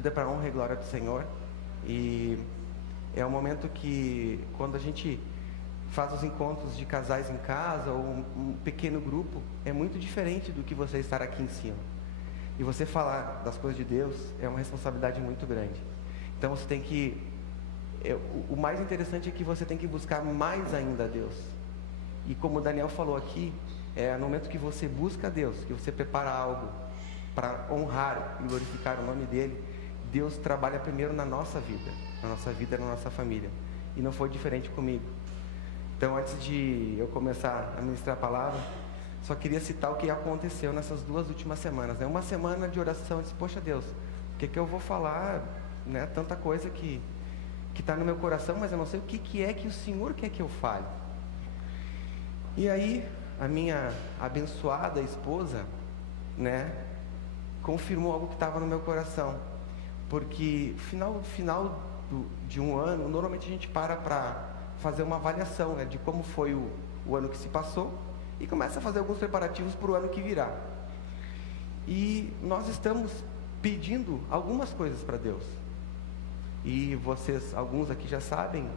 tudo é para a honra e glória do Senhor. E é um momento que, quando a gente faz os encontros de casais em casa, ou um pequeno grupo, é muito diferente do que você estar aqui em cima. E você falar das coisas de Deus é uma responsabilidade muito grande. Então você tem que... o mais interessante é que você tem que buscar mais ainda a Deus. E como o Daniel falou aqui, no momento que você busca a Deus, que você prepara algo para honrar e glorificar o nome dEle, Deus trabalha primeiro na nossa vida, na nossa família. E não foi diferente comigo. Então, antes de eu começar a ministrar a palavra, só queria citar o que aconteceu nessas 2 últimas semanas. Uma semana de oração, eu disse, poxa Deus, o que eu vou falar, tanta coisa que está no meu coração, mas eu não sei o que é que o Senhor quer que eu fale. E aí, a minha abençoada esposa, confirmou algo que estava no meu coração. Porque final de um ano, normalmente a gente para fazer uma avaliação, de como foi o ano que se passou, e começa a fazer alguns preparativos para o ano que virá. E nós estamos pedindo algumas coisas para Deus. E vocês, alguns aqui já sabem,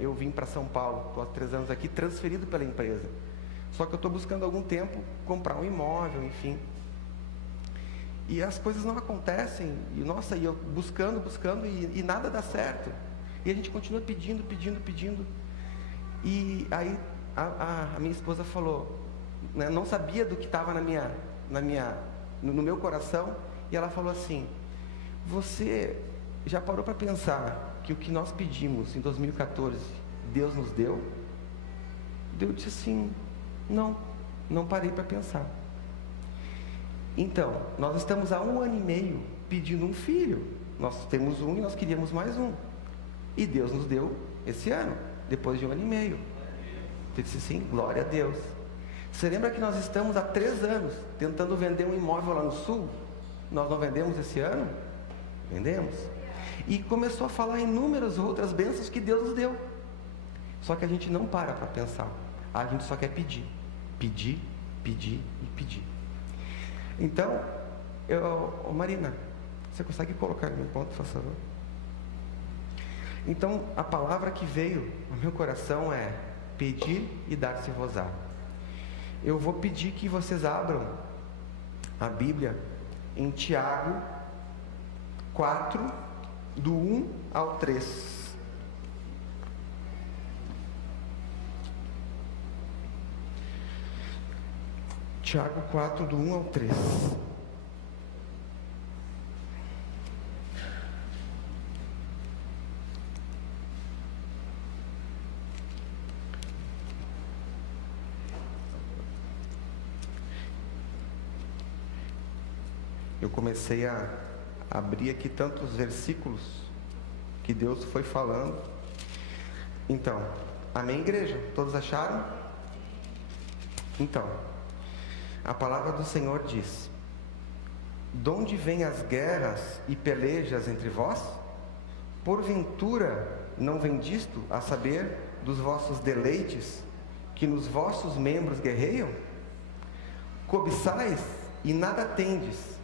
eu vim para São Paulo, estou há 3 anos aqui, transferido pela empresa. Só que eu estou buscando há algum tempo comprar um imóvel, enfim. E as coisas não acontecem, e eu buscando, e nada dá certo. E a gente continua pedindo. E aí a minha esposa falou, não sabia do que estava no meu coração, e ela falou assim, você já parou para pensar que o que nós pedimos em 2014, Deus nos deu? Eu disse assim, não parei para pensar. Então, nós estamos há 1 ano e meio pedindo um filho. Nós temos um e nós queríamos mais um. E Deus nos deu esse ano, depois de 1 ano e meio. Eu disse sim, glória a Deus. Você lembra que nós estamos há 3 anos tentando vender um imóvel lá no sul? Nós não vendemos esse ano? Vendemos. E começou a falar inúmeras outras bênçãos que Deus nos deu. Só que a gente não para pensar. A gente só quer pedir. Pedir. Então, Marina, você consegue colocar no ponto, por favor? Então, a palavra que veio no meu coração é pedir e dar-se-vos-á. Eu vou pedir que vocês abram a Bíblia em Tiago 4, do 1 ao 3. Tiago 4, do 1 ao 3. Eu comecei a abrir aqui tantos versículos que Deus foi falando. Então, amém, igreja? Todos acharam? Então, a palavra do Senhor diz: donde vêm as guerras e pelejas entre vós? Porventura não vem disto, a saber, dos vossos deleites, que nos vossos membros guerreiam? Cobiçais e nada tendes,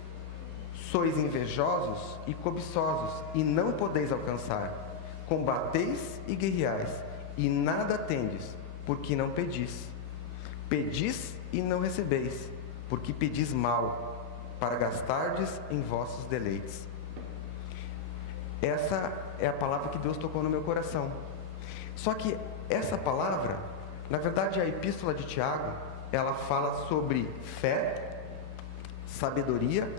sois invejosos e cobiçosos, e não podeis alcançar. Combateis e guerreais, e nada tendes, porque não pedis. Pedis e não recebeis, porque pedis mal, para gastardes em vossos deleites. Essa é a palavra que Deus tocou no meu coração. Só que essa palavra, na verdade, a epístola de Tiago, ela fala sobre fé, sabedoria,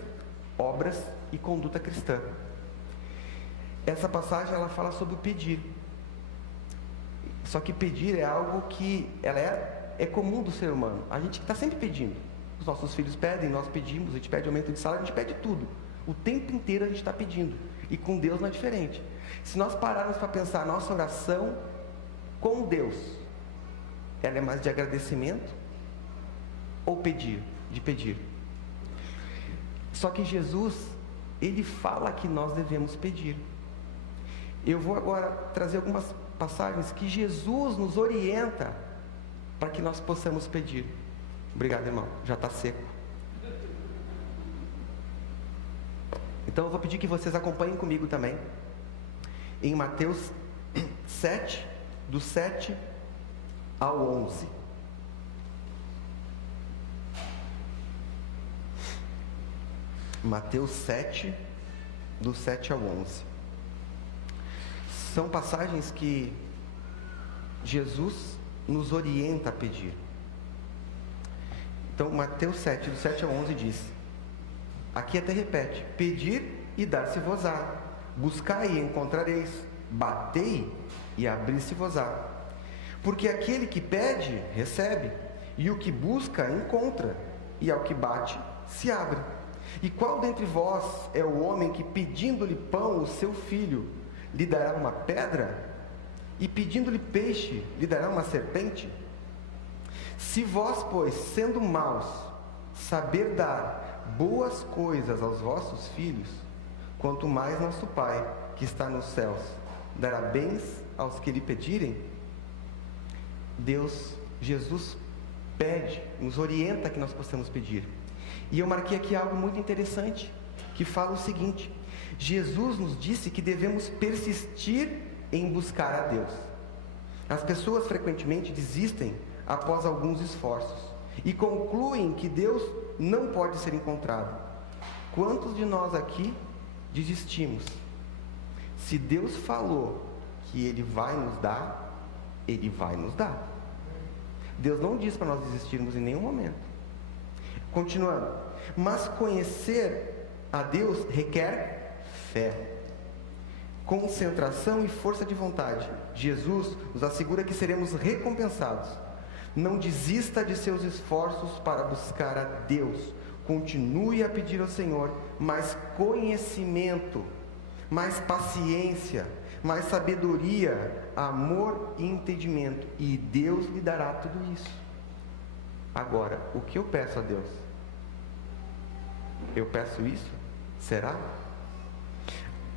obras e conduta cristã. Essa passagem ela fala sobre o pedir. Só que pedir é algo que é comum do ser humano. A gente está sempre pedindo. Os nossos filhos pedem, nós pedimos, a gente pede aumento de salário, a gente pede tudo. O tempo inteiro a gente está pedindo. E com Deus não é diferente. Se nós pararmos para pensar a nossa oração com Deus, ela é mais de agradecimento ou de pedir? Só que Jesus, Ele fala que nós devemos pedir. Eu vou agora trazer algumas passagens que Jesus nos orienta para que nós possamos pedir. Obrigado, irmão. Já está seco. Então eu vou pedir que vocês acompanhem comigo também, em Mateus 7, do 7 ao 11. Mateus 7, do 7 ao 11. São passagens que Jesus nos orienta a pedir. Então, Mateus 7, do 7 ao 11 diz, aqui até repete, pedir e dar-se-vos-á, buscai e encontrareis, batei e abrir-se-vos-á. Porque aquele que pede, recebe, e o que busca, encontra, e ao que bate, se abre. E qual dentre vós é o homem que, pedindo-lhe pão, o seu filho, lhe dará uma pedra? E pedindo-lhe peixe, lhe dará uma serpente? Se vós, pois, sendo maus, saber dar boas coisas aos vossos filhos, quanto mais nosso Pai, que está nos céus, dará bens aos que lhe pedirem? Deus, Jesus, pede, nos orienta que nós possamos pedir. E eu marquei aqui algo muito interessante, que fala o seguinte: Jesus nos disse que devemos persistir em buscar a Deus. As pessoas frequentemente desistem após alguns esforços e concluem que Deus não pode ser encontrado. Quantos de nós aqui desistimos? Se Deus falou que Ele vai nos dar, Ele vai nos dar. Deus não diz para nós desistirmos em nenhum momento. Continuando, mas conhecer a Deus requer fé, concentração e força de vontade. Jesus nos assegura que seremos recompensados. Não desista de seus esforços para buscar a Deus. Continue a pedir ao Senhor mais conhecimento, mais paciência, mais sabedoria, amor e entendimento. E Deus lhe dará tudo isso. Agora, o que eu peço a Deus? Eu peço isso? Será?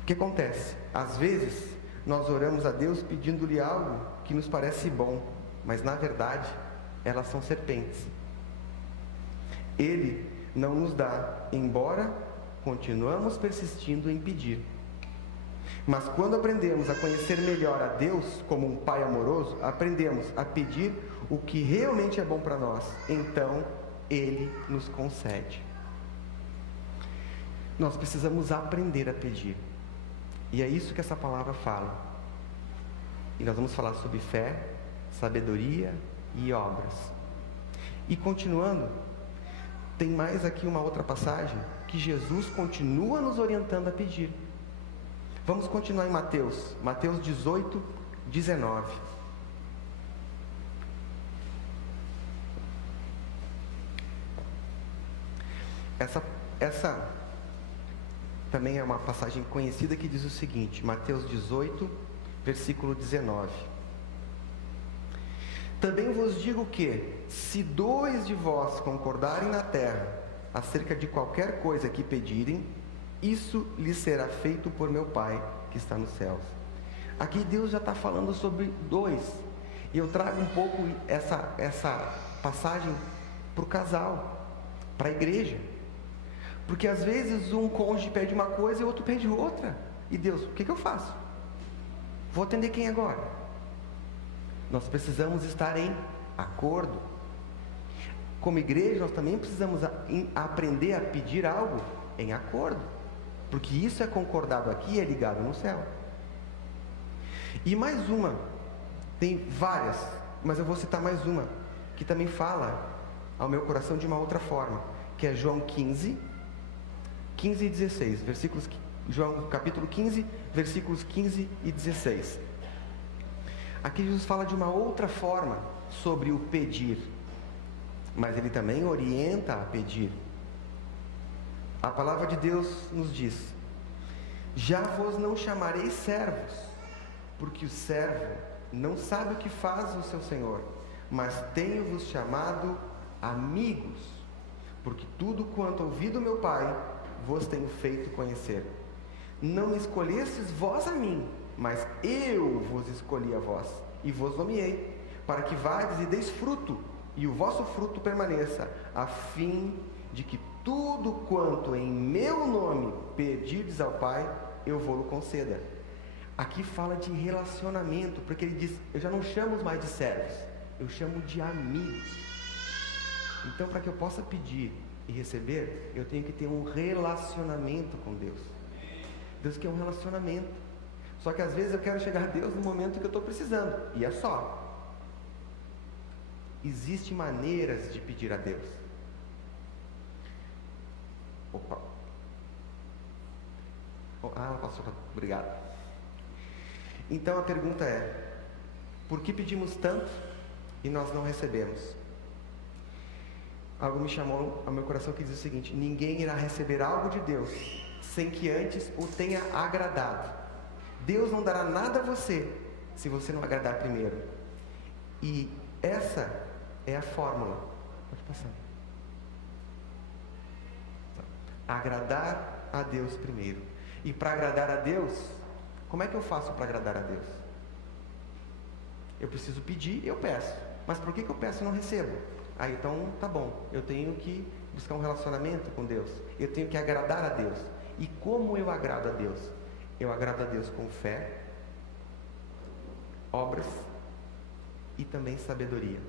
O que acontece? Às vezes, nós oramos a Deus pedindo-lhe algo que nos parece bom, mas na verdade, elas são serpentes. Ele não nos dá, embora continuamos persistindo em pedir. Mas quando aprendemos a conhecer melhor a Deus como um Pai amoroso, aprendemos a pedir o que realmente é bom para nós. Então, Ele nos concede. Nós precisamos aprender a pedir. E é isso que essa palavra fala. E nós vamos falar sobre fé, sabedoria e obras. E continuando, tem mais aqui uma outra passagem que Jesus continua nos orientando a pedir. Vamos continuar em Mateus 18, 19. Essa também é uma passagem conhecida que diz o seguinte, Mateus 18, versículo 19. Também vos digo que, se 2 de vós concordarem na terra acerca de qualquer coisa que pedirem, isso lhe será feito por meu Pai que está nos céus. Aqui Deus já está falando sobre 2. E eu trago um pouco essa passagem para o casal, para a igreja. Porque às vezes um cônjuge pede uma coisa e o outro pede outra. E Deus, o que eu faço? Vou atender quem agora? Nós precisamos estar em acordo. Como igreja, nós também precisamos aprender a pedir algo em acordo. Porque isso é concordado aqui e é ligado no céu. E mais uma, tem várias, mas eu vou citar mais uma, que também fala ao meu coração de uma outra forma, que é João 15 e 16, João capítulo 15, versículos 15 e 16. Aqui Jesus fala de uma outra forma sobre o pedir, mas ele também orienta a pedir. A palavra de Deus nos diz: já vos não chamarei servos, porque o servo não sabe o que faz o seu senhor, mas tenho-vos chamado amigos, porque tudo quanto ouvi do meu Pai, vos tenho feito conhecer. Não me escolhestes vós a mim, mas eu vos escolhi a vós, e vos nomeei, para que vades e deis fruto, e o vosso fruto permaneça, a fim de que tudo quanto em meu nome pedirdes ao Pai, eu vou-lo conceder. Aqui fala de relacionamento, porque ele diz, eu já não chamo mais de servos, eu chamo de amigos. Então, para que eu possa pedir e receber, eu tenho que ter um relacionamento com Deus. Deus quer um relacionamento. Só que às vezes eu quero chegar a Deus no momento que eu estou precisando, e é só. Existem maneiras de pedir a Deus. Opa. Pastor, obrigado. Então a pergunta é: por que pedimos tanto e nós não recebemos? Algo me chamou ao meu coração que diz o seguinte: ninguém irá receber algo de Deus sem que antes o tenha agradado. Deus não dará nada a você se você não agradar primeiro. E essa é a fórmula. Pode passar. Agradar a Deus primeiro. E para agradar a Deus, como é que eu faço para agradar a Deus? Eu preciso pedir, eu peço. Mas por que eu peço e não recebo? Então tá bom, eu tenho que buscar um relacionamento com Deus. Eu tenho que agradar a Deus. E como eu agrado a Deus? Eu agrado a Deus com fé, obras e também sabedoria.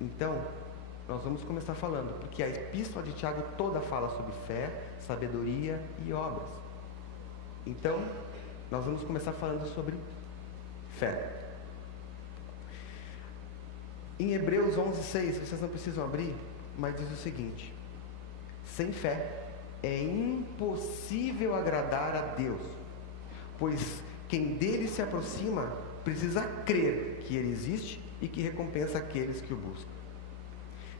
Então, nós vamos começar falando, porque a epístola de Tiago toda fala sobre fé, sabedoria e obras. Então, nós vamos começar falando sobre fé. Em Hebreus 11:6, vocês não precisam abrir, mas diz o seguinte: sem fé é impossível agradar a Deus, pois quem dele se aproxima precisa crer que ele existe e que recompensa aqueles que o buscam.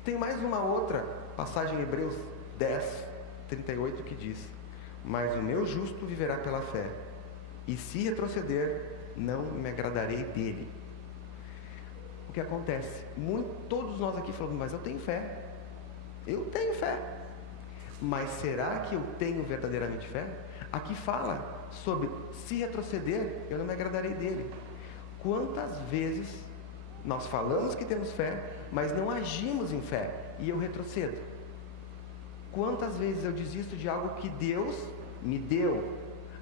Tem mais uma outra passagem em Hebreus 10:38 que diz: mas o meu justo viverá pela fé, e se retroceder, não me agradarei dele. O que acontece? Todos nós aqui falamos, mas eu tenho fé. Eu tenho fé. Mas será que eu tenho verdadeiramente fé? Aqui fala sobre se retroceder, eu não me agradarei dele. Quantas vezes nós falamos que temos fé, mas não agimos em fé, e eu retrocedo? Quantas vezes eu desisto de algo que Deus me deu,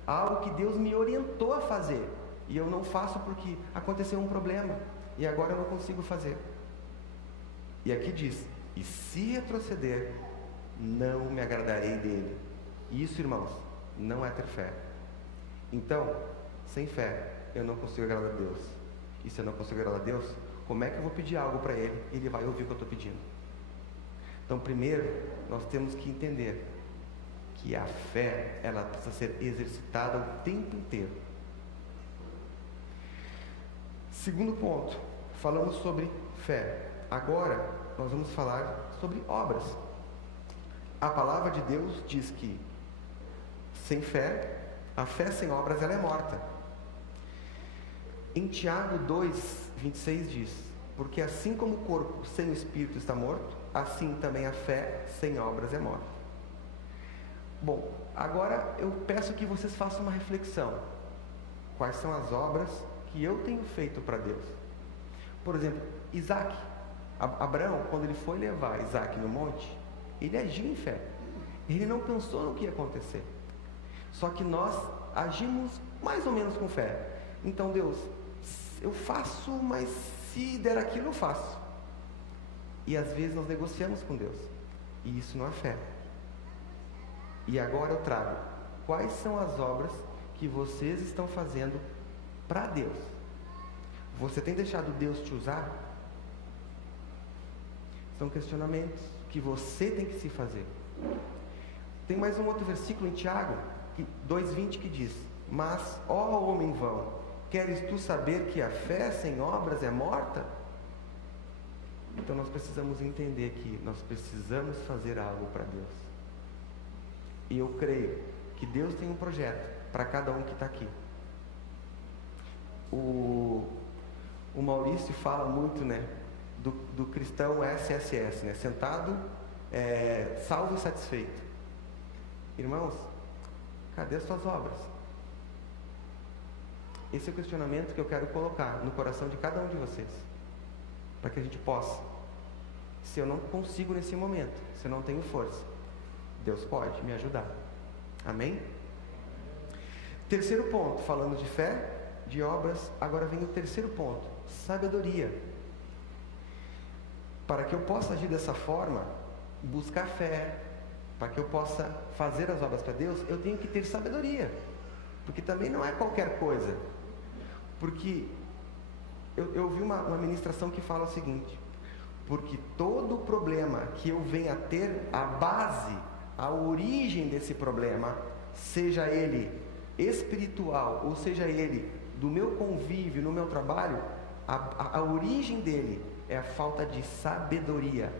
algo que Deus me orientou a fazer, e eu não faço porque aconteceu um problema, e agora eu não consigo fazer. E aqui diz, e se retroceder, não me agradarei dele. Isso, irmãos, não é ter fé. Então, sem fé, eu não consigo agradar a Deus. E se eu não consigo agradar a Deus, como é que eu vou pedir algo para Ele e Ele vai ouvir o que eu estou pedindo? Então, primeiro, nós temos que entender que a fé, ela precisa ser exercitada o tempo inteiro. Segundo ponto, falamos sobre fé. Agora, nós vamos falar sobre obras. A palavra de Deus diz que sem fé, a fé sem obras, ela é morta. Em Tiago 2:26 diz: porque assim como o corpo sem o espírito está morto, assim também a fé sem obras é morta. Bom, agora eu peço que vocês façam uma reflexão. Quais são as obras que eu tenho feito para Deus? Por exemplo, Isaac. Abraão, quando ele foi levar Isaac no monte, ele agiu em fé. Ele não pensou no que ia acontecer. Só que nós agimos mais ou menos com fé. Então, Deus, eu faço, mas se der aquilo, eu faço. E às vezes nós negociamos com Deus. E isso não é fé. E agora eu trago: quais são as obras que vocês estão fazendo para Deus? Você tem deixado Deus te usar? São questionamentos que você tem que se fazer. Tem mais um outro versículo em Tiago 2:20 que diz: mas, ó homem vão, queres tu saber que a fé sem obras é morta? Então nós precisamos entender que nós precisamos fazer algo para Deus. E eu creio que Deus tem um projeto para cada um que está aqui. O Maurício fala muito, né, do cristão SSS, né, sentado, salvo e satisfeito. Irmãos, cadê as suas obras? Esse é o questionamento que eu quero colocar no coração de cada um de vocês, para que a gente possa se eu não consigo nesse momento, se eu não tenho força, Deus pode me ajudar. Amém? Terceiro ponto, falando de fé, de obras, agora vem o terceiro ponto, sabedoria. Para que eu possa agir dessa forma, buscar fé, para que eu possa fazer as obras para Deus, eu tenho que ter sabedoria, porque também não é qualquer coisa. Porque eu ouvi uma ministração que fala o seguinte: porque todo problema que eu venha a ter, a base, a origem desse problema, seja ele espiritual, ou seja ele do meu convívio, no meu trabalho, a origem dele é a falta de sabedoria.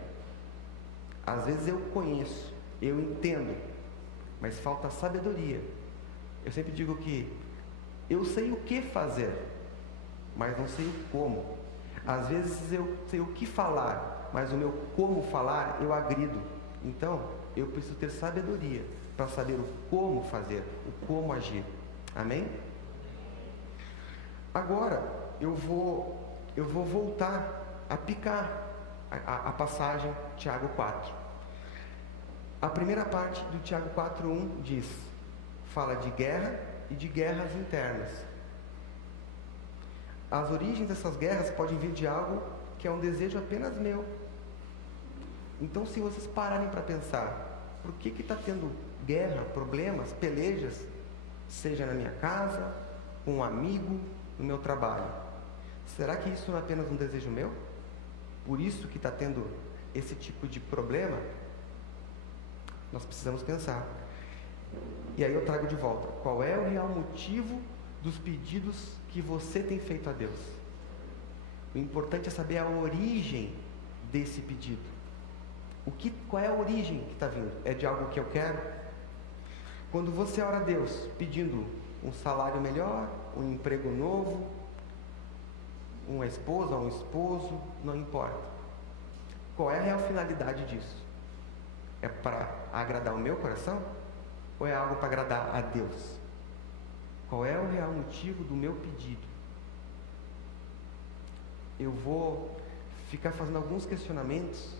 Às vezes eu conheço, eu entendo, mas falta sabedoria. Eu sempre digo que eu sei o que fazer, mas não sei o como. Às vezes eu sei o que falar, mas o meu como falar eu agrido. Então, eu preciso ter sabedoria para saber o como fazer, o como agir. Amém? Agora, eu vou voltar a picar a passagem Tiago 4. A primeira parte do Tiago 4:1 diz, fala de guerra e de guerras internas. As origens dessas guerras podem vir de algo que é um desejo apenas meu. Então, se vocês pararem para pensar, por que está tendo guerra, problemas, pelejas, seja na minha casa, com um amigo, no meu trabalho? Será que isso não é apenas um desejo meu? Por isso que está tendo esse tipo de problema? Nós precisamos pensar. E aí eu trago de volta, qual é o real motivo dos pedidos que você tem feito a Deus? O importante é saber a origem desse pedido. Qual é a origem que está vindo? É de algo que eu quero? Quando você ora a Deus pedindo um salário melhor, um emprego novo, uma esposa, um esposo, não importa. Qual é a real finalidade disso? É para agradar o meu coração? Ou é algo para agradar a Deus? Qual é o real motivo do meu pedido? Eu vou ficar fazendo alguns questionamentos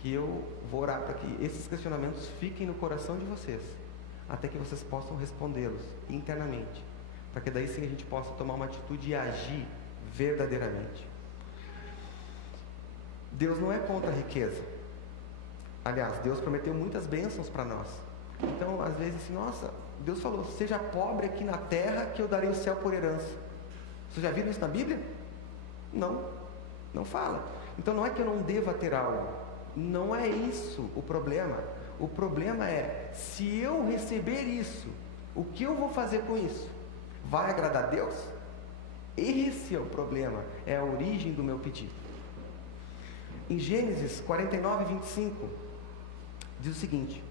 que eu vou orar para que esses questionamentos fiquem no coração de vocês, até que vocês possam respondê-los internamente, para que daí sim a gente possa tomar uma atitude e agir verdadeiramente. Deus não é contra a riqueza. Aliás, Deus prometeu muitas bênçãos para nós. Então, às vezes, assim, nossa, Deus falou, seja pobre aqui na terra que eu darei o céu por herança. Vocês já viram isso na Bíblia? Não, não fala. Então não é que eu não deva ter algo. Não é isso o problema. O problema é, se eu receber isso, o que eu vou fazer com isso? Vai agradar a Deus? Esse é o problema, é a origem do meu pedido. Em Gênesis 49:25, diz o seguinte: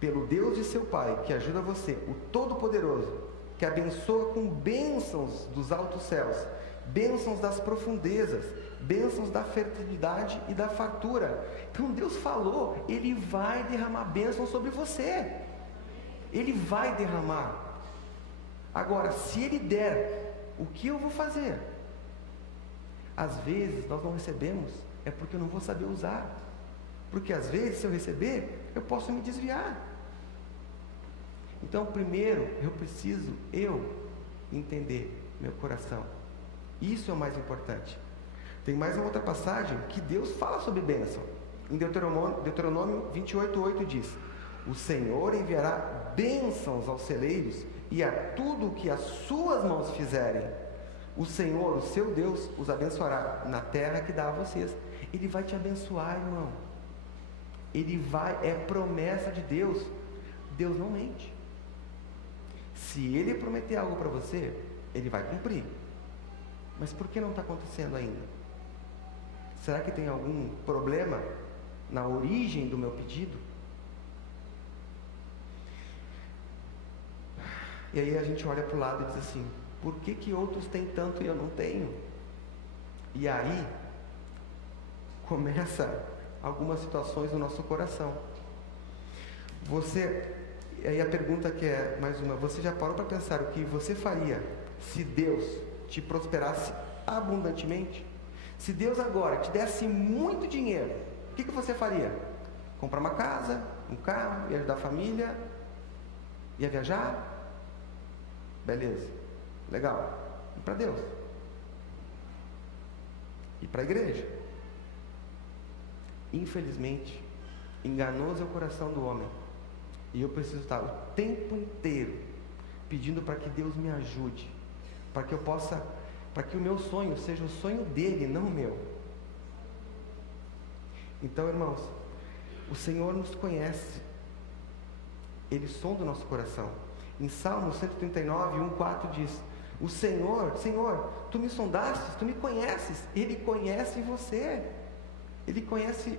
pelo Deus de seu Pai, que ajuda você, o Todo-Poderoso, que abençoa com bênçãos dos altos céus, bênçãos das profundezas, bênçãos da fertilidade e da fartura. Então Deus falou, Ele vai derramar bênçãos sobre você. Ele vai derramar. Agora, se Ele der, o que eu vou fazer? Às vezes nós não recebemos, é porque eu não vou saber usar. Porque às vezes, se eu receber, eu posso me desviar. Então, primeiro, eu preciso, entender meu coração. Isso é o mais importante. Tem mais uma outra passagem que Deus fala sobre bênção. Em Deuteronômio 28:8 diz: o Senhor enviará bênçãos aos celeiros e a tudo o que as suas mãos fizerem. O Senhor, o seu Deus, os abençoará na terra que dá a vocês. Ele vai te abençoar, irmão. É promessa de Deus. Deus não mente. Se Ele prometer algo para você, Ele vai cumprir. Mas por que não está acontecendo ainda? Será que tem algum problema na origem do meu pedido? E aí a gente olha para o lado e diz assim, por que outros têm tanto e eu não tenho? E aí começa algumas situações no nosso coração. Aí a pergunta que é, mais uma, você já parou para pensar o que você faria se Deus te prosperasse abundantemente? Se Deus agora te desse muito dinheiro, que você faria? Comprar uma casa, um carro, ia ajudar a família, ia viajar? Beleza, legal. E para Deus? E para a igreja? Infelizmente, enganoso é o coração do homem. E eu preciso estar o tempo inteiro pedindo para que Deus me ajude, para que eu possa, para que o meu sonho seja o sonho dele, não o meu. Então, irmãos, o Senhor nos conhece, Ele sonda o nosso coração. Em Salmo 139, 1:4 diz: o Senhor, Tu me sondastes, Tu me conheces. Ele conhece você, Ele conhece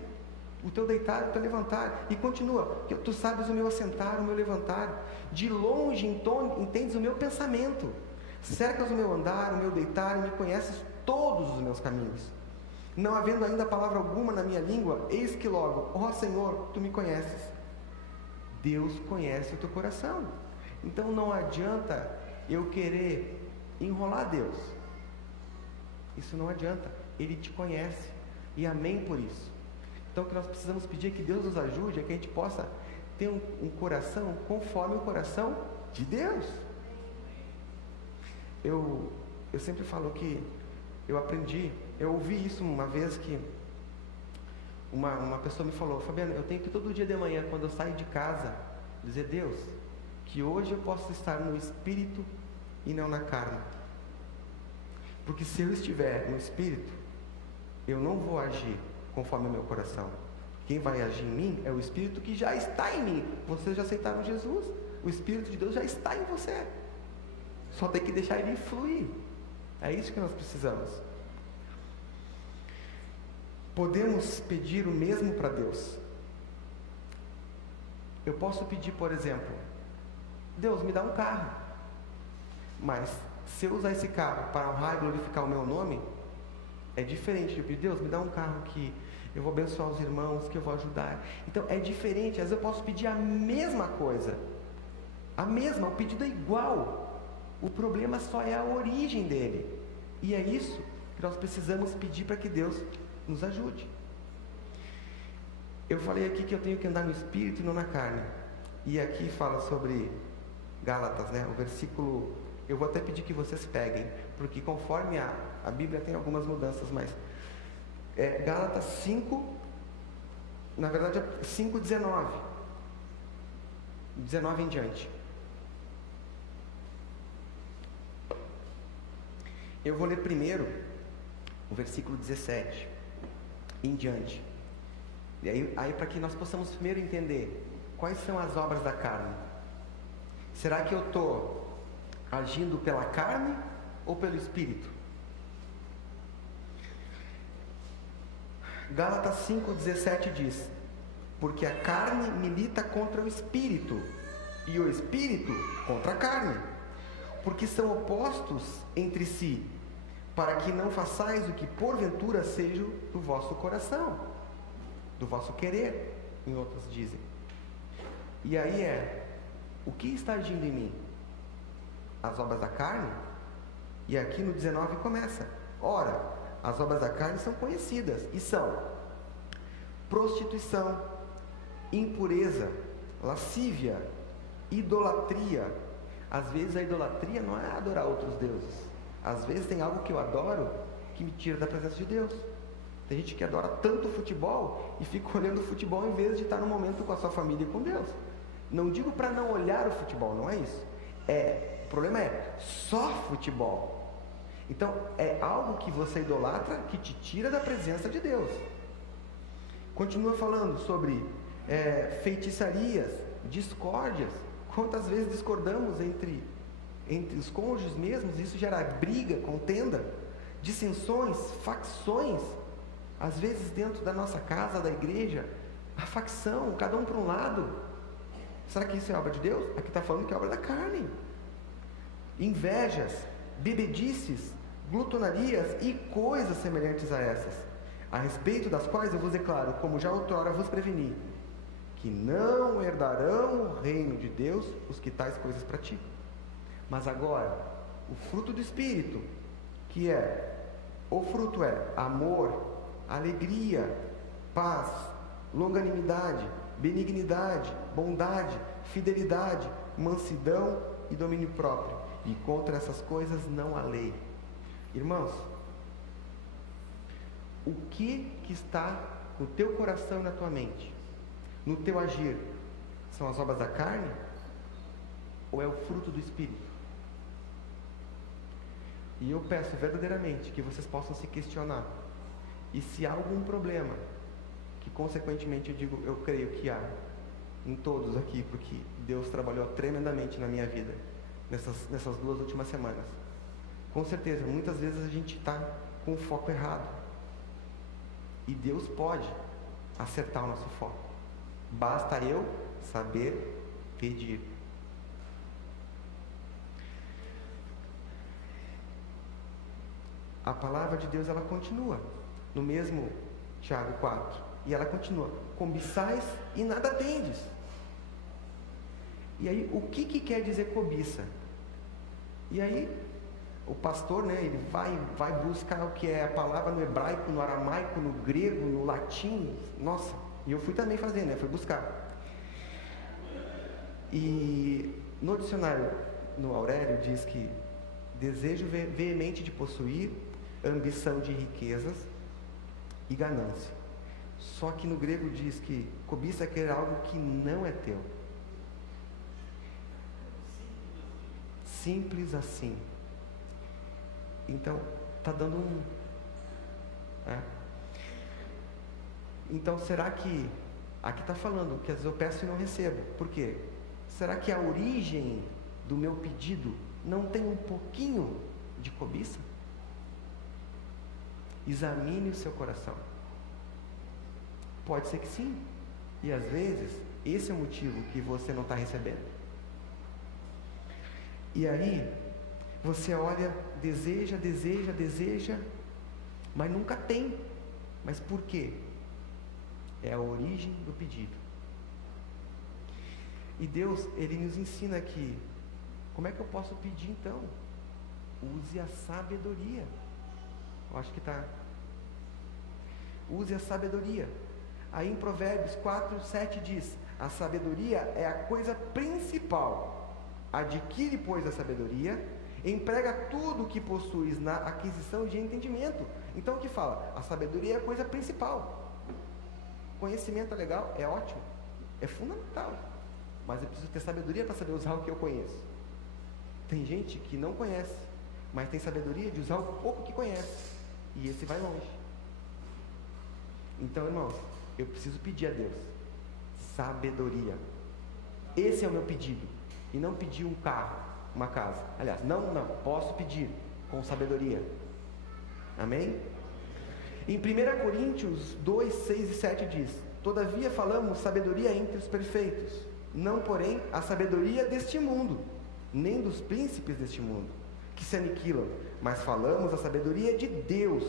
o teu deitar e o teu levantar. E continua: Tu sabes o meu assentar, o meu levantar. De longe entendes o meu pensamento. Cercas o meu andar, o meu deitar, e me conheces todos os meus caminhos. Não havendo ainda palavra alguma na minha língua, eis que logo, ó Senhor, Tu me conheces. Deus conhece o teu coração. Então não adianta eu querer enrolar Deus. Isso não adianta. Ele te conhece. E amém por isso. Então o que nós precisamos pedir é que Deus nos ajude, é que a gente possa ter um coração conforme o coração de Deus. Eu sempre falo que eu ouvi isso uma vez que uma pessoa me falou: Fabiano, eu tenho que todo dia de manhã, quando eu saio de casa, dizer: Deus, que hoje eu possa estar no Espírito e não na carne. Porque se eu estiver no Espírito, eu não vou agir conforme o meu coração. Quem vai agir em mim é o Espírito que já está em mim. Vocês já aceitaram Jesus, o Espírito de Deus já está em você, só tem que deixar ele fluir. É isso que nós precisamos. Podemos pedir o mesmo para Deus. Eu posso pedir, por exemplo: Deus, me dá um carro. Mas se eu usar esse carro para honrar e glorificar o meu nome, é diferente de pedir: Deus, me dá um carro que eu vou abençoar os irmãos, que eu vou ajudar. Então é diferente. Às vezes eu posso pedir a mesma coisa, o pedido é igual. O problema só é a origem dele. E é isso que nós precisamos pedir para que Deus nos ajude. Eu falei aqui que eu tenho que andar no Espírito e não na carne. E aqui fala sobre Gálatas, né? O versículo, eu vou até pedir que vocês peguem, porque conforme a Bíblia tem algumas mudanças, mas Gálatas 5, na verdade é 5:19, 19 em diante. Eu vou ler primeiro o versículo 17 em diante. E aí para que nós possamos primeiro entender quais são as obras da carne. Será que eu estou agindo pela carne ou pelo Espírito? Gálatas 5:17 diz: porque a carne milita contra o Espírito, e o Espírito contra a carne, porque são opostos entre si, para que não façais o que porventura seja do vosso coração, do vosso querer, em outros dizem. E aí o que está agindo em mim? As obras da carne? E aqui no 19 começa: ora, as obras da carne são conhecidas, e são prostituição, impureza, lascívia, idolatria. Às vezes a idolatria não é adorar outros deuses. Às vezes tem algo que eu adoro que me tira da presença de Deus. Tem gente que adora tanto o futebol e fica olhando o futebol em vez de estar no momento com a sua família e com Deus. Não digo para não olhar o futebol, não é isso. O problema é só futebol. Então é algo que você idolatra, que te tira da presença de Deus. Continua falando sobre feitiçarias, discórdias. Quantas vezes discordamos entre os cônjuges mesmos? Isso gera briga, contenda, dissensões, facções. Às vezes dentro da nossa casa, da igreja, a facção, cada um para um lado. Será que isso é obra de Deus? Aqui está falando que é obra da carne. Invejas, bebedices, glutonarias e coisas semelhantes a essas, a respeito das quais eu vos declaro, como já outrora vos preveni, que não herdarão o reino de Deus os que tais coisas praticam. Mas agora, o fruto do Espírito, o fruto é amor, alegria, paz, longanimidade, benignidade, bondade, fidelidade, mansidão e domínio próprio. E contra essas coisas não há lei. Irmãos, o que está no teu coração e na tua mente, no teu agir, são as obras da carne ou é o fruto do Espírito? E eu peço verdadeiramente que vocês possam se questionar. E se há algum problema, que consequentemente eu creio que há em todos aqui, porque Deus trabalhou tremendamente na minha vida nessas 2 últimas semanas. Com certeza, muitas vezes a gente está com o foco errado. E Deus pode acertar o nosso foco. Basta eu saber pedir. A palavra de Deus, ela continua no mesmo Tiago 4, e ela continua: cobiçais e nada tendes. E aí, o que quer dizer cobiça? E aí, o pastor, né, ele vai buscar o que é a palavra no hebraico, no aramaico, no grego, no latim. Nossa, e eu fui também fazer, né, fui buscar. E no dicionário, no Aurélio, diz que desejo veemente de possuir, ambição de riquezas e ganância. Só que no grego diz que cobiça é querer algo que não é teu. Simples assim. Então, está dando um... Então, será que... Aqui está falando que às vezes eu peço e não recebo. Por quê? Será que a origem do meu pedido não tem um pouquinho de cobiça? Examine o seu coração. Pode ser que sim. E às vezes, esse é o motivo que você não está recebendo. E aí, você olha, deseja, mas nunca tem. Mas por quê? É a origem do pedido. E Deus, Ele nos ensina aqui, como é que eu posso pedir então? Use a sabedoria. Eu acho que está. Use a sabedoria. Aí em Provérbios 4, 7 diz: a sabedoria é a coisa principal. Adquire, pois, a sabedoria, emprega tudo o que possuis na aquisição de entendimento. Então o que fala? A sabedoria é a coisa principal. Conhecimento é legal, é ótimo, é fundamental. Mas eu preciso ter sabedoria para saber usar o que eu conheço. Tem gente que não conhece, mas tem sabedoria de usar o pouco que conhece. E esse vai longe. Então, irmãos, eu preciso pedir a Deus sabedoria. Esse é o meu pedido. E não pedir um carro, uma casa. Aliás, não, posso pedir com sabedoria. Amém? Em 1 Coríntios 2, 6 e 7 diz: todavia falamos sabedoria entre os perfeitos, não porém a sabedoria deste mundo, nem dos príncipes deste mundo, que se aniquilam, mas falamos a sabedoria de Deus,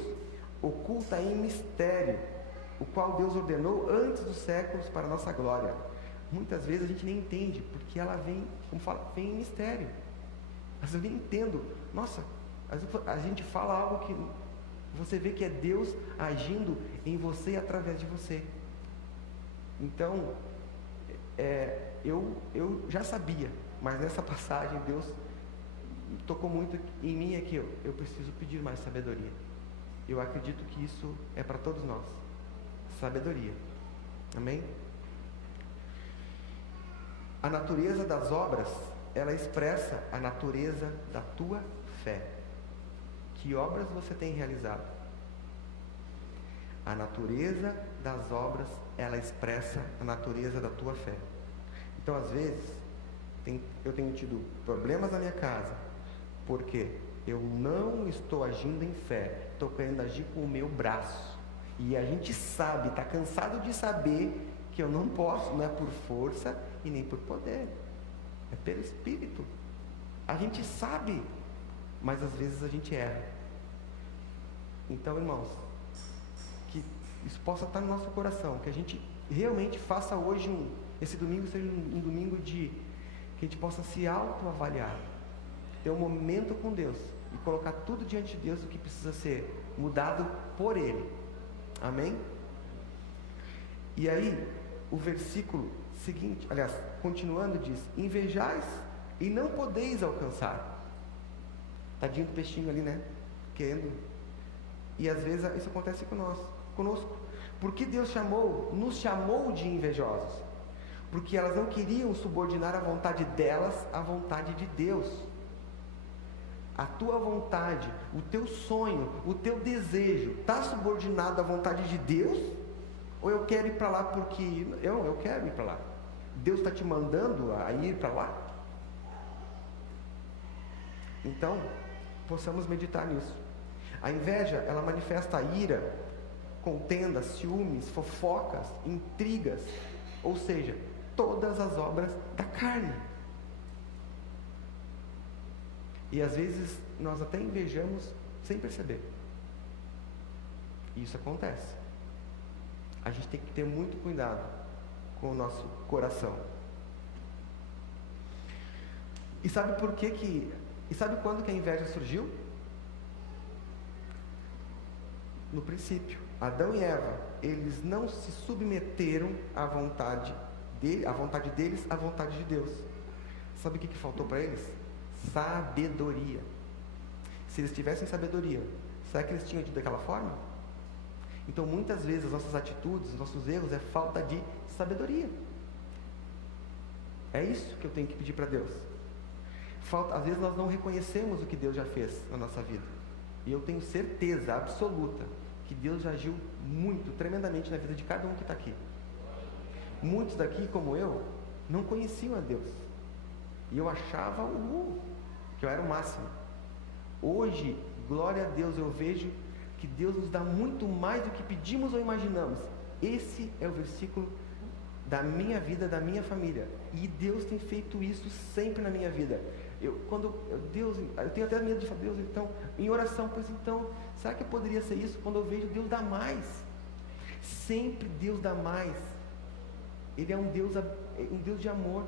oculta em mistério, o qual Deus ordenou antes dos séculos para a nossa glória. Muitas vezes a gente nem entende, porque ela vem, como fala, vem em mistério. Mas eu nem entendo. Nossa, às vezes a gente fala algo que você vê que é Deus agindo em você e através de você. Então, eu já sabia, mas nessa passagem Deus tocou muito em mim aqui. Eu preciso pedir mais sabedoria. Eu acredito que isso é para todos nós. Sabedoria. Amém? A natureza das obras, ela expressa a natureza da tua fé. Que obras você tem realizado? A natureza das obras, ela expressa a natureza da tua fé. Então, às vezes, eu tenho tido problemas na minha casa, porque eu não estou agindo em fé, estou querendo agir com o meu braço. E a gente sabe, está cansado de saber que eu não posso, não é por força e nem por poder, é pelo Espírito. A gente sabe, mas às vezes a gente erra. Então, irmãos, que isso possa estar no nosso coração, que a gente realmente faça hoje esse domingo seja um domingo que a gente possa se autoavaliar, ter um momento com Deus e colocar tudo diante de Deus o que precisa ser mudado por Ele. Amém? E aí, o versículo seguinte, aliás, continuando, diz: invejais e não podeis alcançar. Tadinho do peixinho ali, né? Querendo. E às vezes isso acontece conosco. Porque Deus nos chamou de invejosos? Porque elas não queriam subordinar a vontade delas à vontade de Deus. A tua vontade, o teu sonho, o teu desejo está subordinado à vontade de Deus? Ou eu quero ir para lá porque eu quero ir para lá? Deus está te mandando a ir para lá? Então, possamos meditar nisso. A inveja, ela manifesta a ira, contendas, ciúmes, fofocas, intrigas, ou seja, todas as obras da carne. E às vezes nós até invejamos sem perceber. Isso acontece. A gente tem que ter muito cuidado com o nosso coração. E sabe por que e sabe quando que a inveja surgiu? No princípio. Adão e Eva, eles não se submeteram à vontade deles à vontade de Deus. Sabe o que faltou para eles? Sabedoria. Se eles tivessem sabedoria, será que eles tinham agido daquela forma? Então muitas vezes as nossas atitudes, os nossos erros é falta de sabedoria. É isso que eu tenho que pedir para Deus. Às vezes nós não reconhecemos o que Deus já fez na nossa vida. E eu tenho certeza absoluta que Deus já agiu muito, tremendamente na vida de cada um que está aqui. Muitos daqui, como eu, não conheciam a Deus. E eu achava que eu era o máximo. Hoje, glória a Deus, eu vejo que Deus nos dá muito mais do que pedimos ou imaginamos. Esse é o versículo da minha vida, da minha família. E Deus tem feito isso sempre na minha vida. Eu tenho até medo de falar, Deus, então, em oração, pois então, será que poderia ser isso? Quando eu vejo Deus dá mais. Sempre Deus dá mais. Ele é um Deus de amor.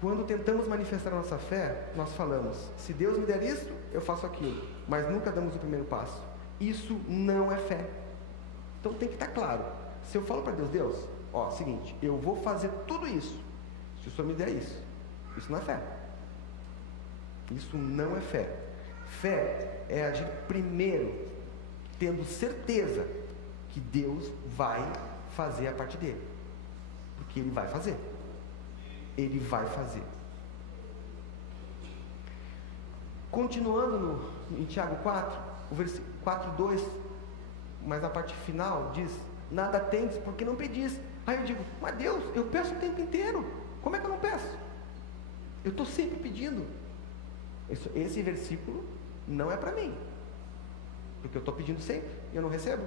Quando tentamos manifestar a nossa fé, nós falamos: se Deus me der isso, eu faço aquilo. Mas nunca damos o primeiro passo. Isso não é fé. Então tem que estar claro. Se eu falo para Deus, seguinte, eu vou fazer tudo isso, se o Senhor me der isso não é fé. Isso não é fé. Fé é agir primeiro, tendo certeza que Deus vai fazer a parte dele. Porque Ele vai fazer. Ele vai fazer. Continuando em Tiago 4, o versículo 4:2, mas na parte final diz: nada tendes porque não pedis. Aí eu digo: mas Deus, eu peço o tempo inteiro, como é que eu não peço? Eu estou sempre pedindo. Esse versículo não é para mim, porque eu estou pedindo sempre e eu não recebo.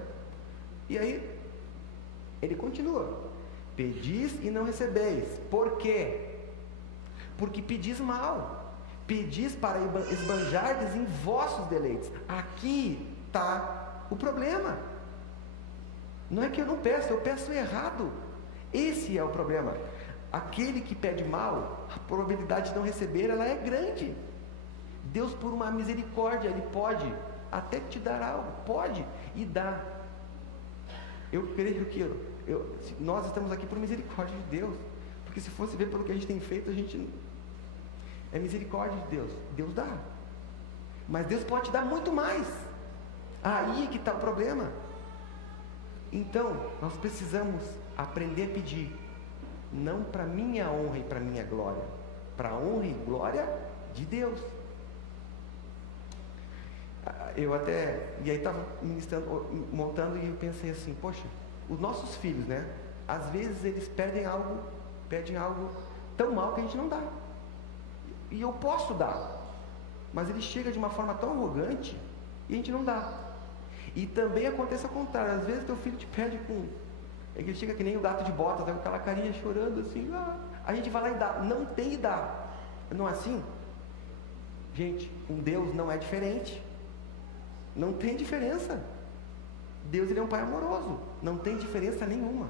E aí ele continua: pedis e não recebeis. Por quê? Porque pedis mal. Pedis para esbanjardes em vossos deleites. Aqui está o problema. Não é que eu não peço, eu peço errado. Esse é o problema. Aquele que pede mal, a probabilidade de não receber, ela é grande. Deus, por uma misericórdia, Ele pode até te dar algo, pode e dá. Eu creio que nós estamos aqui por misericórdia de Deus, porque se fosse ver pelo que a gente tem feito, é misericórdia de Deus. Deus dá, mas Deus pode te dar muito mais. Aí que está o problema. Então nós precisamos aprender a pedir, não para minha honra e para minha glória, para a honra e glória de Deus. E aí estava montando e eu pensei assim: poxa, os nossos filhos, né? Às vezes eles pedem algo tão mal que a gente não dá. E eu posso dar, mas ele chega de uma forma tão arrogante e a gente não dá. E também acontece ao contrário. Às vezes teu filho te pede ele chega que nem o gato de botas, com aquela carinha chorando assim, a gente vai lá e dá. Não tem e dá. Não é assim? Gente, com Deus não é diferente. Não tem diferença. Deus, Ele é um Pai amoroso. Não tem diferença nenhuma.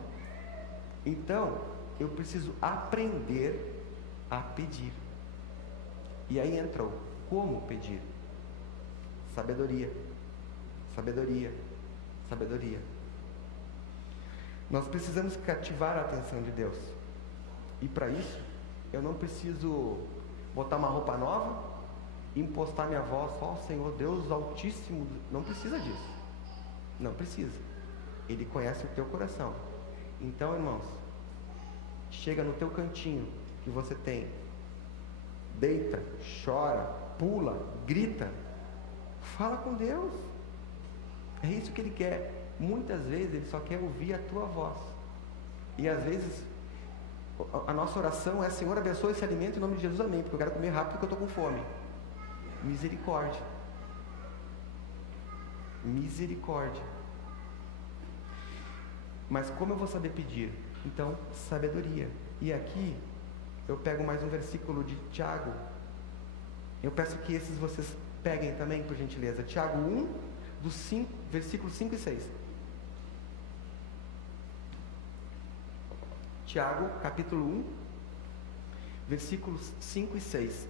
Então, eu preciso aprender a pedir. E aí entrou: como pedir? Sabedoria. Sabedoria. Sabedoria. Nós precisamos cativar a atenção de Deus. E para isso, eu não preciso botar uma roupa nova, impostar minha voz, ó Senhor Deus Altíssimo. Não precisa disso. Não precisa. Ele conhece o teu coração. Então, irmãos, chega no teu cantinho que você tem, deita, chora, pula, grita, fala com Deus. É isso que Ele quer. Muitas vezes Ele só quer ouvir a tua voz. E às vezes a nossa oração é: Senhor, abençoe esse alimento em nome de Jesus, amém, porque eu quero comer rápido porque eu estou com fome. Misericórdia. Misericórdia. Mas como eu vou saber pedir? Então, sabedoria. E aqui eu pego mais um versículo de Tiago. Eu peço que esses vocês peguem também, por gentileza. Tiago 1, versículos 5 e 6. Tiago, capítulo 1, versículos 5 e 6.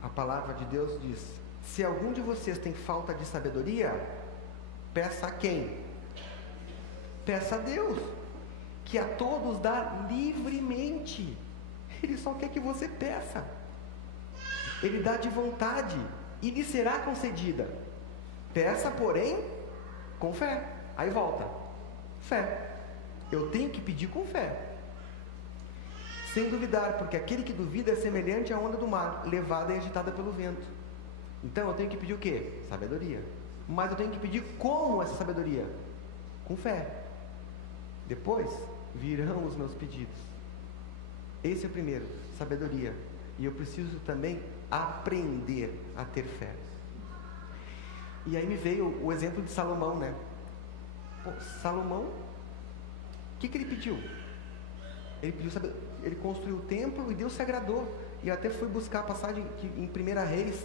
A palavra de Deus diz: se algum de vocês tem falta de sabedoria, peça a quem? Peça a Deus, que a todos dá livremente. Ele só quer que você peça. Ele dá de vontade e lhe será concedida. Peça, porém, com fé. Aí volta. Fé. Eu tenho que pedir com fé. Sem duvidar, porque aquele que duvida é semelhante à onda do mar, levada e agitada pelo vento. Então eu tenho que pedir o quê? Sabedoria. Mas eu tenho que pedir como essa sabedoria? Com fé. Depois virão os meus pedidos. Esse é o primeiro, sabedoria. E eu preciso também aprender a ter fé. E aí me veio o exemplo de Salomão, né? Pô, Salomão, o que ele pediu? Ele pediu sabedoria. Ele construiu o templo e Deus se agradou. E até fui buscar a passagem que em 1 Reis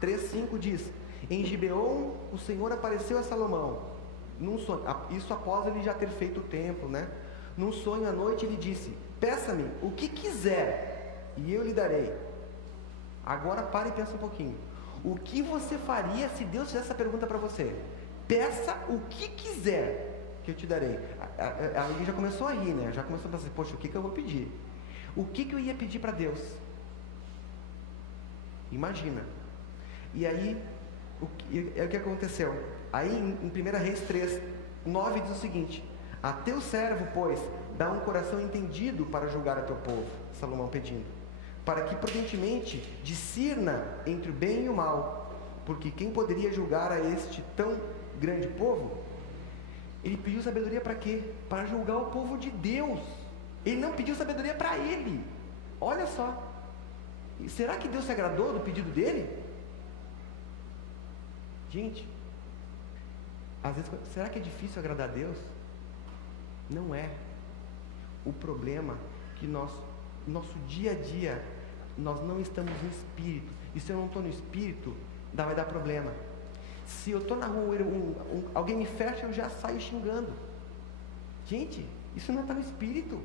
3:5 diz: em Gibeon o Senhor apareceu a Salomão num sonho. Isso após ele já ter feito o templo, né? Num sonho à noite ele disse: peça-me o que quiser e eu lhe darei. Agora pare e pensa um pouquinho. O que você faria se Deus fizesse essa pergunta para você? Peça o que quiser que eu te darei. Alguém já começou a rir, né? Já começou a pensar: poxa, o que eu vou pedir? O que eu ia pedir para Deus? Imagina. E aí, o que aconteceu? Aí em 1 Reis 3:9 diz o seguinte: a teu servo, pois, dá um coração entendido para julgar a teu povo. Salomão pedindo, para que prudentemente discirna entre o bem e o mal, porque quem poderia julgar a este tão grande povo? Ele pediu sabedoria para quê? Para julgar o povo de Deus. Ele não pediu sabedoria para ele. Olha só. E será que Deus se agradou do pedido dele? Gente, às vezes, será que é difícil agradar a Deus? Não é. O problema é que nosso dia a dia, nós não estamos no Espírito. E se eu não estou no Espírito, vai dar problema. Se eu estou na rua, alguém me fecha, eu já saio xingando. Gente, isso não está no Espírito.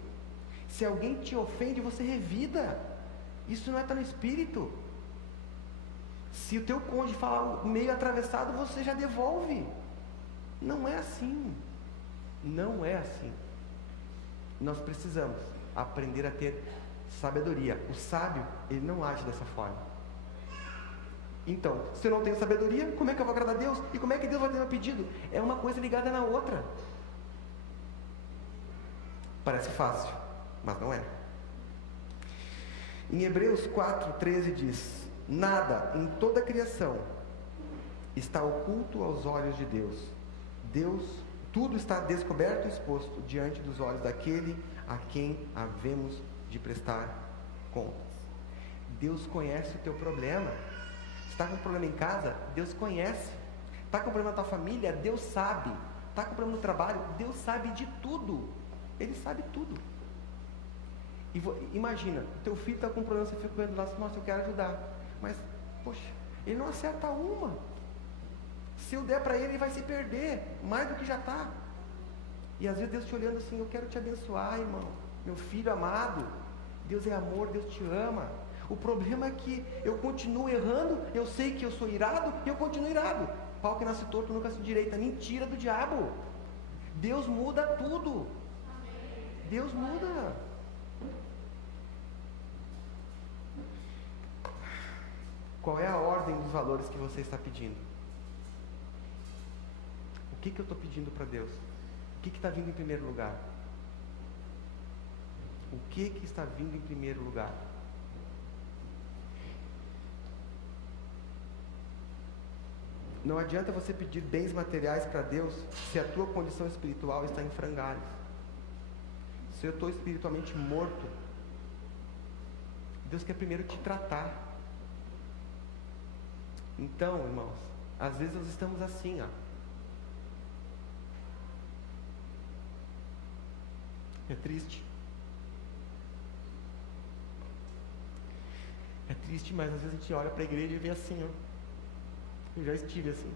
Se alguém te ofende, você revida. Isso não está no Espírito. Se o teu cônjuge falar meio atravessado, você já devolve. Não é assim. Não é assim. Nós precisamos aprender a ter sabedoria. O sábio, ele não age dessa forma. Então, se eu não tenho sabedoria, como é que eu vou agradar a Deus? E como é que Deus vai ter meu pedido? É uma coisa ligada na outra. Parece fácil, mas não é. Em Hebreus 4:13 diz: nada em toda a criação está oculto aos olhos de Deus. Tudo está descoberto e exposto diante dos olhos daquele a quem havemos de prestar contas. Deus conhece o teu problema. Está com um problema em casa? Deus conhece. Está com um problema na tua família? Deus sabe. Está com um problema no trabalho? Deus sabe de tudo. Ele sabe tudo. E imagina, teu filho está com um problema, você fica vendo lá, nossa, eu quero ajudar. Mas, poxa, ele não acerta uma. Se eu der para ele, ele vai se perder, mais do que já está. E às vezes Deus te olhando assim: eu quero te abençoar, irmão, meu filho amado, Deus é amor, Deus te ama. O problema é que eu continuo errando, eu sei que eu sou irado e eu continuo irado. Pau que nasce torto nunca se endireita. Mentira do diabo. Deus muda tudo. Deus muda. Qual é a ordem dos valores que você está pedindo? O que eu estou pedindo para Deus? O que está vindo em primeiro lugar? O que está vindo em primeiro lugar? Não adianta você pedir bens materiais para Deus se a tua condição espiritual está em frangalhos. Se eu estou espiritualmente morto, Deus quer primeiro te tratar. Então, irmãos, às vezes nós estamos assim, ó. É triste. É triste, mas às vezes a gente olha para a igreja e vê assim, ó. Eu já estive assim.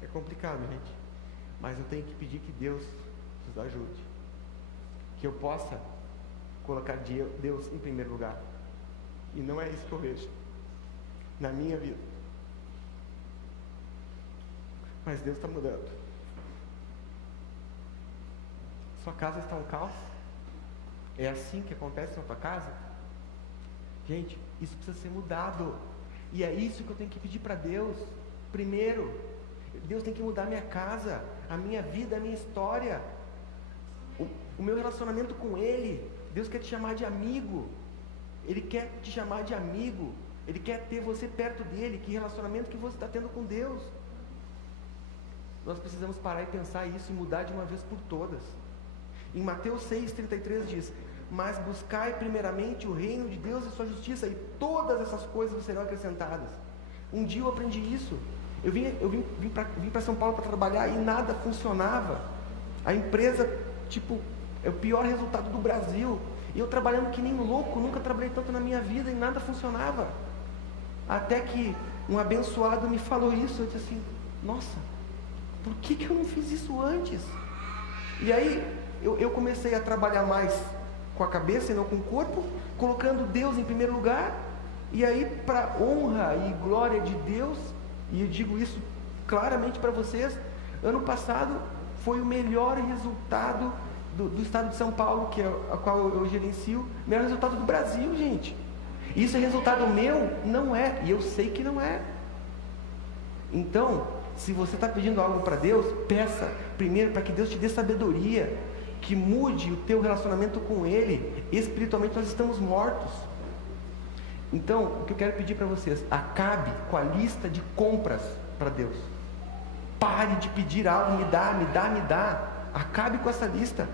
É complicado, gente. Mas eu tenho que pedir que Deus nos ajude. Que eu possa colocar Deus em primeiro lugar. E não é isso que eu vejo na minha vida. Mas Deus está mudando. Sua casa está um caos? É assim que acontece na tua casa? Gente, isso precisa ser mudado. E é isso que eu tenho que pedir para Deus. Primeiro, Deus tem que mudar a minha casa, a minha vida, a minha história, o meu relacionamento com Ele. Deus quer te chamar de amigo. Ele quer te chamar de amigo. Ele quer ter você perto dele. Que relacionamento que você está tendo com Deus? Nós precisamos parar e pensar isso e mudar de uma vez por todas. Em Mateus 6,33 diz: mas buscai primeiramente o reino de Deus e sua justiça, e todas essas coisas serão acrescentadas. Um dia eu aprendi isso. Eu vim para São Paulo para trabalhar e nada funcionava. A empresa, é o pior resultado do Brasil. E eu trabalhando que nem louco, nunca trabalhei tanto na minha vida e nada funcionava. Até que um abençoado me falou isso. Eu disse assim: nossa, por que eu não fiz isso antes? E aí eu comecei a trabalhar mais com a cabeça e não com o corpo, colocando Deus em primeiro lugar. E aí, para honra e glória de Deus, e eu digo isso claramente para vocês, ano passado foi o melhor resultado do estado de São Paulo, que é a qual eu gerencio, melhor resultado do Brasil, gente. Isso é resultado meu? Não é, e eu sei que não é. Então, se você está pedindo algo para Deus, peça primeiro para que Deus te dê sabedoria, que mude o teu relacionamento com Ele. Espiritualmente nós estamos mortos. Então, o que eu quero pedir para vocês: acabe com a lista de compras para Deus. Pare de pedir algo, me dá. Acabe com essa lista.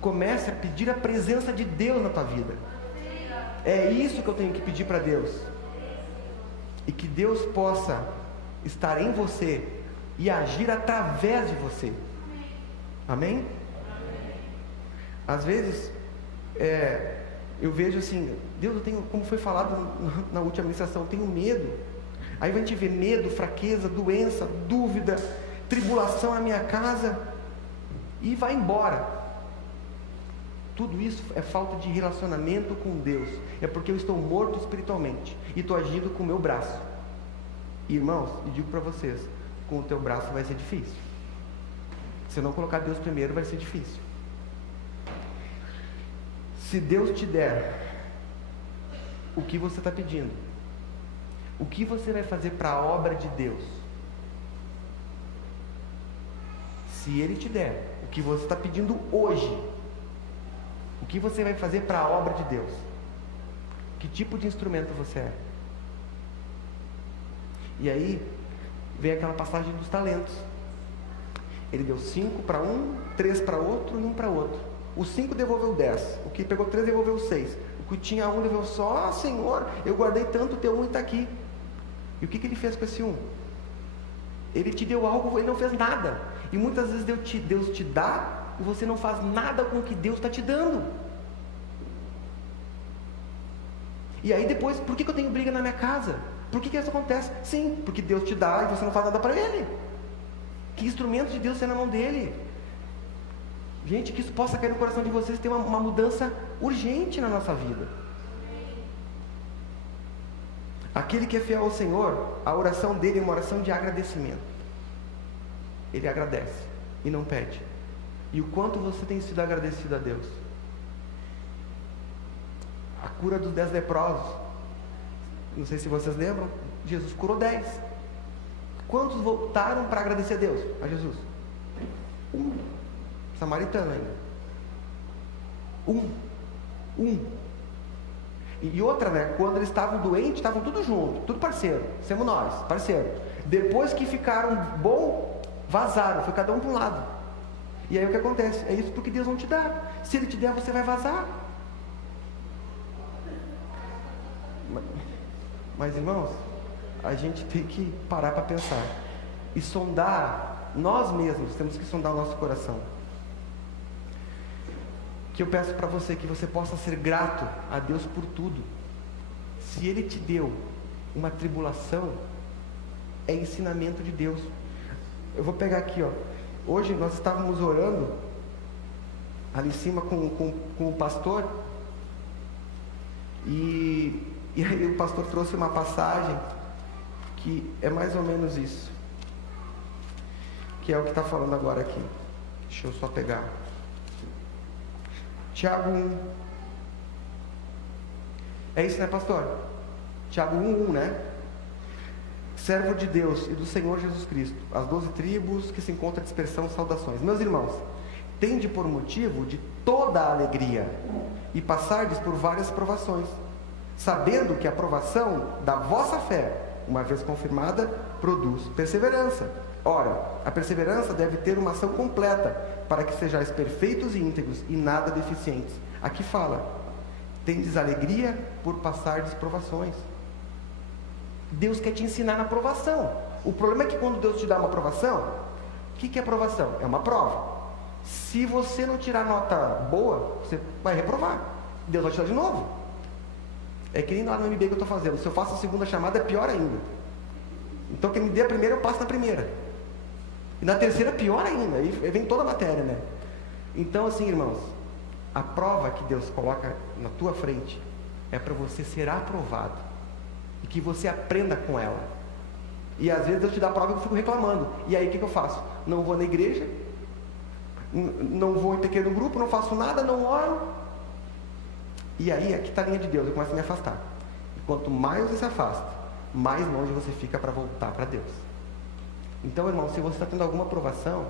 Comece a pedir a presença de Deus na tua vida. É isso que eu tenho que pedir para Deus. E que Deus possa estar em você e agir através de você. Amém? Às vezes, eu vejo assim: Deus, eu tenho, como foi falado na última ministração, eu tenho medo. Aí a gente vê medo, fraqueza, doença, dúvida, tribulação na minha casa, e vai embora. Tudo isso é falta de relacionamento com Deus. É porque eu estou morto espiritualmente e estou agindo com o meu braço. Irmãos, eu digo para vocês: com o teu braço vai ser difícil. Se não colocar Deus primeiro, vai ser difícil. Se Deus te der o que você está pedindo, o que você vai fazer para a obra de Deus? Se Ele te der o que você está pedindo hoje, o que você vai fazer para a obra de Deus? Que tipo de instrumento você é? E aí vem aquela passagem dos talentos. Ele deu 5 para um, 3 para outro e 1 para outro. O 5 devolveu 10. O que pegou 3 devolveu 6. O que tinha 1 devolveu só: Senhor, eu guardei tanto, o teu 1 está aqui. E o que ele fez com esse 1? Ele te deu algo, ele não fez nada. E muitas vezes Deus te dá e você não faz nada com o que Deus está te dando. E aí depois, por que eu tenho briga na minha casa? Por que isso acontece? Sim, porque Deus te dá e você não faz nada para Ele. Que instrumento de Deus é na mão dele? Gente, que isso possa cair no coração de vocês, ter uma mudança urgente na nossa vida. Aquele que é fiel ao Senhor, a oração dele é uma oração de agradecimento. Ele agradece e não pede. E o quanto você tem sido agradecido a Deus? A cura dos 10 leprosos, não sei se vocês lembram, Jesus curou 10. Quantos voltaram para agradecer a Deus? A Jesus? Samaritano ainda. E outra, né? Quando eles estavam doentes, estavam tudo junto, tudo parceiro. Somos nós, parceiro. Depois que ficaram bom, vazaram, foi cada um para um lado. E aí o que acontece? É isso porque Deus não te dá. Se Ele te der, você vai vazar. Mas irmãos, a gente tem que parar para pensar e sondar, nós mesmos temos que sondar o nosso coração. Que eu peço para você que você possa ser grato a Deus por tudo. Se Ele te deu uma tribulação, é ensinamento de Deus. Eu vou pegar aqui, ó. Hoje nós estávamos orando ali em cima com o pastor, e aí o pastor trouxe uma passagem que é mais ou menos isso, que é o que está falando agora aqui. Deixa eu só pegar Tiago 1. É isso, né, pastor? Tiago 1:1, né? Servo de Deus e do Senhor Jesus Cristo, as 12 tribos que se encontram à dispersão, saudações. Meus irmãos, tende por motivo de toda a alegria e passardes por várias provações, sabendo que a provação da vossa fé, uma vez confirmada, produz perseverança. Ora, a perseverança deve ter uma ação completa, para que sejais perfeitos e íntegros e nada deficientes. Aqui fala, tendes alegria por passardes provações. Deus quer te ensinar na provação. O problema é que quando Deus te dá uma provação, o que é provação? É uma prova. Se você não tirar nota boa, você vai reprovar. Deus vai te dar de novo. É que nem lá no MBA que eu estou fazendo. Se eu faço a segunda chamada, é pior ainda. Então quem me dê a primeira, eu passo na primeira. E na terceira, pior ainda. Aí vem toda a matéria, né? Então assim, irmãos, a prova que Deus coloca na tua frente é para você ser aprovado. E que você aprenda com ela. E às vezes Deus te dá a prova e eu fico reclamando. E aí o que eu faço? Não vou na igreja, não vou em pequeno grupo, não faço nada, não oro. E aí aqui está a linha de Deus, eu começo a me afastar. E quanto mais você se afasta, mais longe você fica para voltar para Deus. Então, irmão, se você está tendo alguma provação,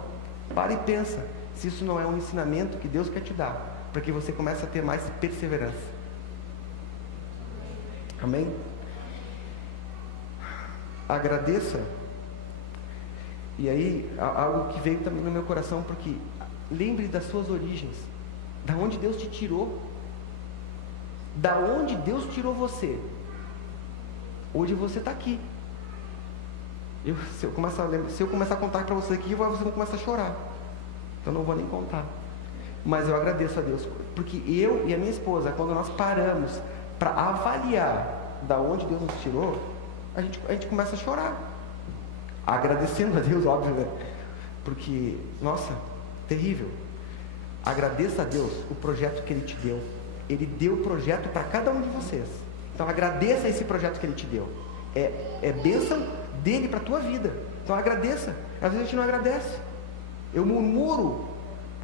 para e pensa se isso não é um ensinamento que Deus quer te dar, para que você comece a ter mais perseverança. Amém? Agradeça. E aí, algo que veio também no meu coração, porque lembre das suas origens, da onde Deus te tirou, da onde Deus tirou você. Hoje você está aqui. Se eu começar a contar para você aqui, vocês vão começar a chorar. Então não vou nem contar. Mas eu agradeço a Deus, porque eu e a minha esposa, quando nós paramos para avaliar da onde Deus nos tirou, a gente começa a chorar, agradecendo a Deus, óbvio, né? Porque, nossa, terrível. Agradeça a Deus o projeto que Ele te deu. Ele deu o projeto para cada um de vocês. Então agradeça esse projeto que Ele te deu. É bênção dele para a tua vida. Então agradeça. Às vezes a gente não agradece. Eu murmuro.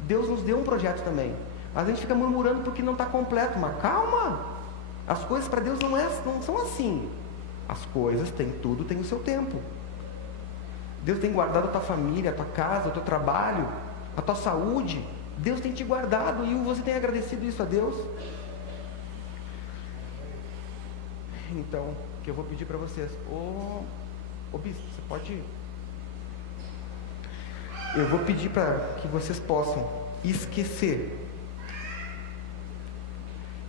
Deus nos deu um projeto também. Às vezes a gente fica murmurando porque não está completo. Mas calma. As coisas para Deus não são assim. As coisas tudo tem o seu tempo. Deus tem guardado a tua família, a tua casa, o teu trabalho, a tua saúde. Deus tem te guardado e você tem agradecido isso a Deus. Então, o que eu vou pedir para vocês, ô bispo, você pode... Eu vou pedir para que vocês possam esquecer.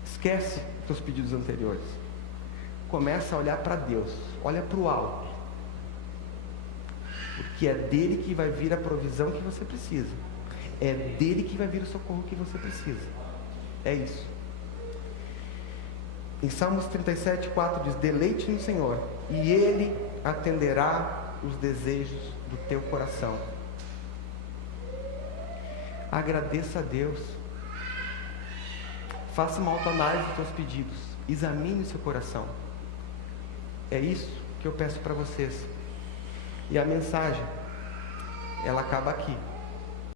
Esquece os teus pedidos anteriores. Começa a olhar para Deus, olha para o alto, porque é dele que vai vir a provisão que você precisa, é dele que vai vir o socorro que você precisa. É isso. Em Salmos 37:4 diz: deleite no Senhor e Ele atenderá os desejos do teu coração. agradeça a Deus. Faça uma autoanálise dos seus pedidos. Examine o seu coração. É isso que eu peço para vocês. E a mensagem, ela acaba aqui.